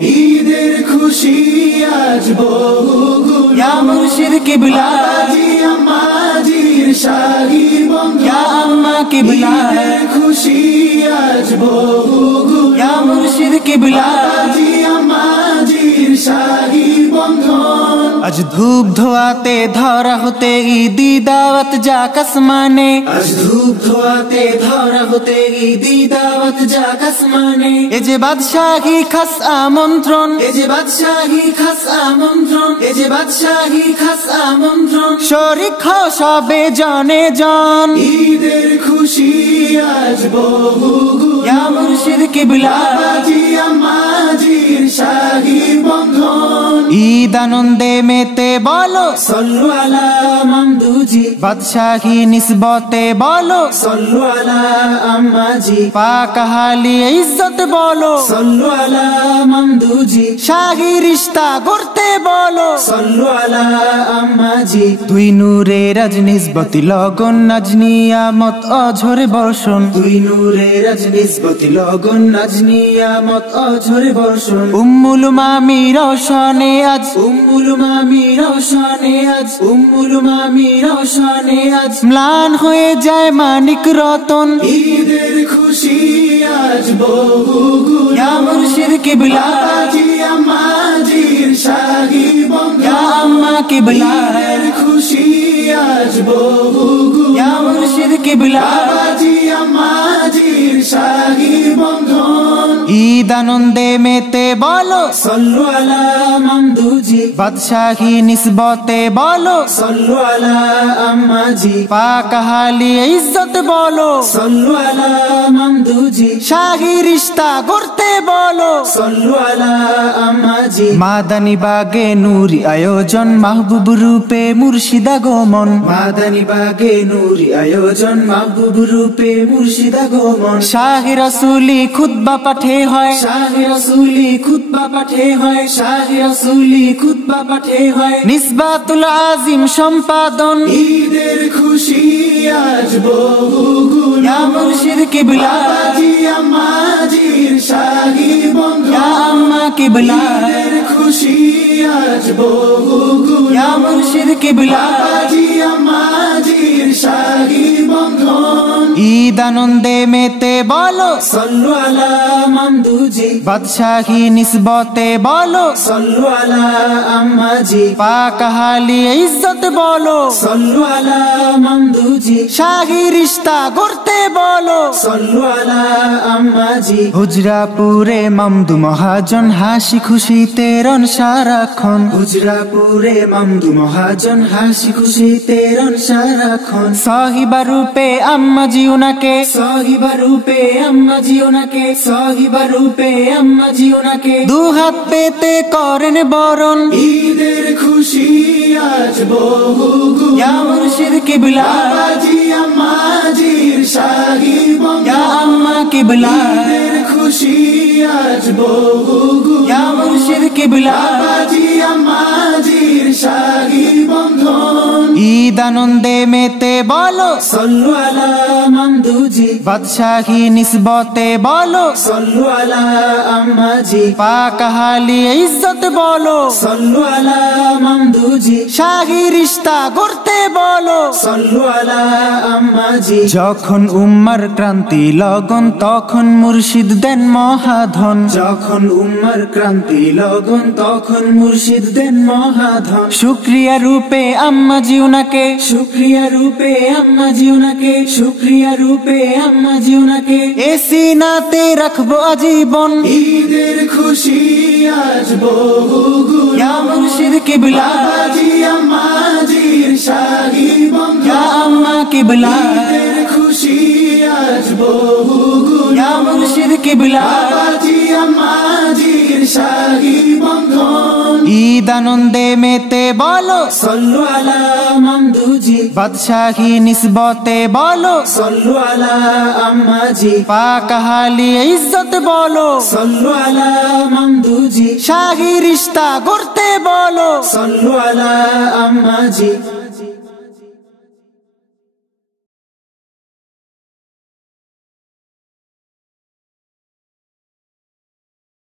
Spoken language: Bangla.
ঈদের খুশি আজ বহুগুণ, ইয়া মুর্শিদ কিবলা বাবাজি আম্মাজির শাহী বন্ধন, ইয়া আম্মা কিবলা ঈদের খুশি আজ বহুগুণ, ইয়া মুর্শিদ কিবলা বাবাজি আম্মাজির শাহী বন্ধন। আজ ধূপ ধোয়াতে ধরা হতে ঈদি দাওয়াত যাক আসমানে, আজ ধূপ ধোয়াতে ধরা হতে ঈদি দাওয়াত যাক আসমানে, এ যে বাদশাহী খাস আমন্ত্রণ, এ যে বাদশাহী খাস আমন্ত্রণ, এ যে বাদশাহী খাস আমন্ত্রণ। শরীক হও সবে জনে জন, ঈদের খুশি আজ বহুগুণ, ইয়া মুর্শিদ কিবলা বাবাজি আম্মাজির শাহী বন্ধন। ঈদ আনন্দে মেতে বলো সল্লু আলা মামদুজি, বাদশাহী নিসবতে বলো সল্লু আলা আম্মাজি, পাক হালি ইজ্জত বলো সল্লু আলা মামদুজি, শাহী রিশতা গড়তে বলো সল্লু আলা আম্মাজি। দুই নূরে রাজ নিসবতি লগন নাজনিয়ামত অঝরে বর্ষণ, দুই নূরে রাজ নিসবতি লগন নাজনিয়ামত অঝরে বর্ষণ। উম্মুল মামি রওশনে আজ, উম্মুল মামি রওশনে আজ, উম্মুল মামি রওশনে আজ। ম্লান হয়ে যায় মানিক রতন, ঈদের খুশি আজ বহুগুণ, ইয়া মুর্শিদ কিবলা বাবাজি আম্মাজির শাহী বন্ধন, ইয়া আম্মা কিবলা ঈদের খুশি আজ বহুগুণ, ইয়া মুর্শিদ কিবলা বাবাজি আম্মাজির শাহী বন্ধন। ঈদ আনন্দে মেতে বলো সল্লু আলা মামদুজি, বাদশাহী নিসবতে বলো সল্লু আলা আম্মাজি, পাক হালি ইজ্জত বলো সল্লু আলা মামদুজি, শাহী রিশতা গড়তে বলো সল্লু আলা আম্মাজি। মাদানী বাগে নূরি আয়োজন মাহবুব রূপে মুর্শিদা গমন, মাদানী বাগে নূরি আয়োজন মাহবুব রূপে মুর্শিদা গমন। শাহী রাসূলি খুতবা পাঠে হয়, শাহী রাসূলি খুতবা পাঠে হয়, শাহী রাসূলি খুতবা পাঠে হয়। নিসবাতুল আজিম সম্পাদন, ঈদের খুশি আজ বহুগুণ, ইয়া মুর্শিদ কিবলা বাবাজি আম্মাজির শাহী বন্ধন, ইয়া আম্মা কিবলা ঈদের খুশি আজ বহুগুণ, ইয়া মুর্শিদ কিবলা বাবাজি আম্মাজির শাহী বন্ধন। ঈদ আনন্দে মেতে বলো সল্লু আলা মামদুজি, বাদশাহী নিসবতে বলো সল্লু আলা আম্মাজি, পাক হালি ইজ্জত বলো সল্লু আলা মামদুজি, শাহী রিশতা গড়তে বলো সল্লু আলা আম্মাজি। হুজরাপুরে মামদু মহাজন হাসি খুশিতে রন সারাক্ষণ, হুজরাপুরে মামদু মহাজন হাসি খুশিতে রন সারাক্ষণ। সাহিবা রূপে আম্মাজি উনাকে, সাহিবা রূপে আম্মাজি ওনাকে, সাহিবা রূপে আম্মাজি ওনাকে। দুহাত পেতে করেন বরণ, ঈদের খুশি আজ বহুগুণ, ইয়া মুর্শিদ কিবলা বাবাজি আম্মাজির শাহী বন্ধন, ইয়া আম্মা কিবলা ঈদের খুশি আজ বহুগুণ, ইয়া মুর্শিদ কিবলা বাবাজি আম্মাজির শাহী বন্ধন। ঈদ আনন্দে মেতে বলো সল্লু আলা মামদুজি, বাদশাহী নিসবতে বলো সল্লু আলা আম্মাজি, পাক হালি ইজ্জত বলো সল্লু আলা মামদুজি, শাহী রিশতা গড়তে বলো সল্লু আলা আম্মাজি। যখন উম্মার ক্রান্তি লগন তখন মুর্শিদ দেন মহাধন, যখন উম্মার ক্রান্তি লগন তখন মুর্শিদ দেন মহাধন। শুকরিয়া রূপে আম্মাজি উনাকে, শুক্রিয়া রূপে আম্মাজি ওনাকে, শুক্রিয়া রূপে আম্মাজি ওনাকে। এ সিনাতে রাখবো আজীবন, ঈদের খুশি আজ বহুগুণ, ইয়া মুর্শিদ কিবলা বাবাজি আম্মাজির শাহী বন্ধন, ইয়া আম্মা কিবলা ঈদের খুশি আজ বহুগুণ, ইয়া মুর্শিদ কিবলা বাবাজি আম্মাজির শাহী বন্ধন। ঈদ আনন্দে মেতে বলো সল্লু আলা মামদুজি, বাদশাহী নিসবতে বলো সল্লু আলা আম্মাজি, পাক হালি ইজ্জত বলো সল্লু আলা মামদুজি, শাহী রিশতা গড়তে বলো সল্লু আলা আম্মাজি।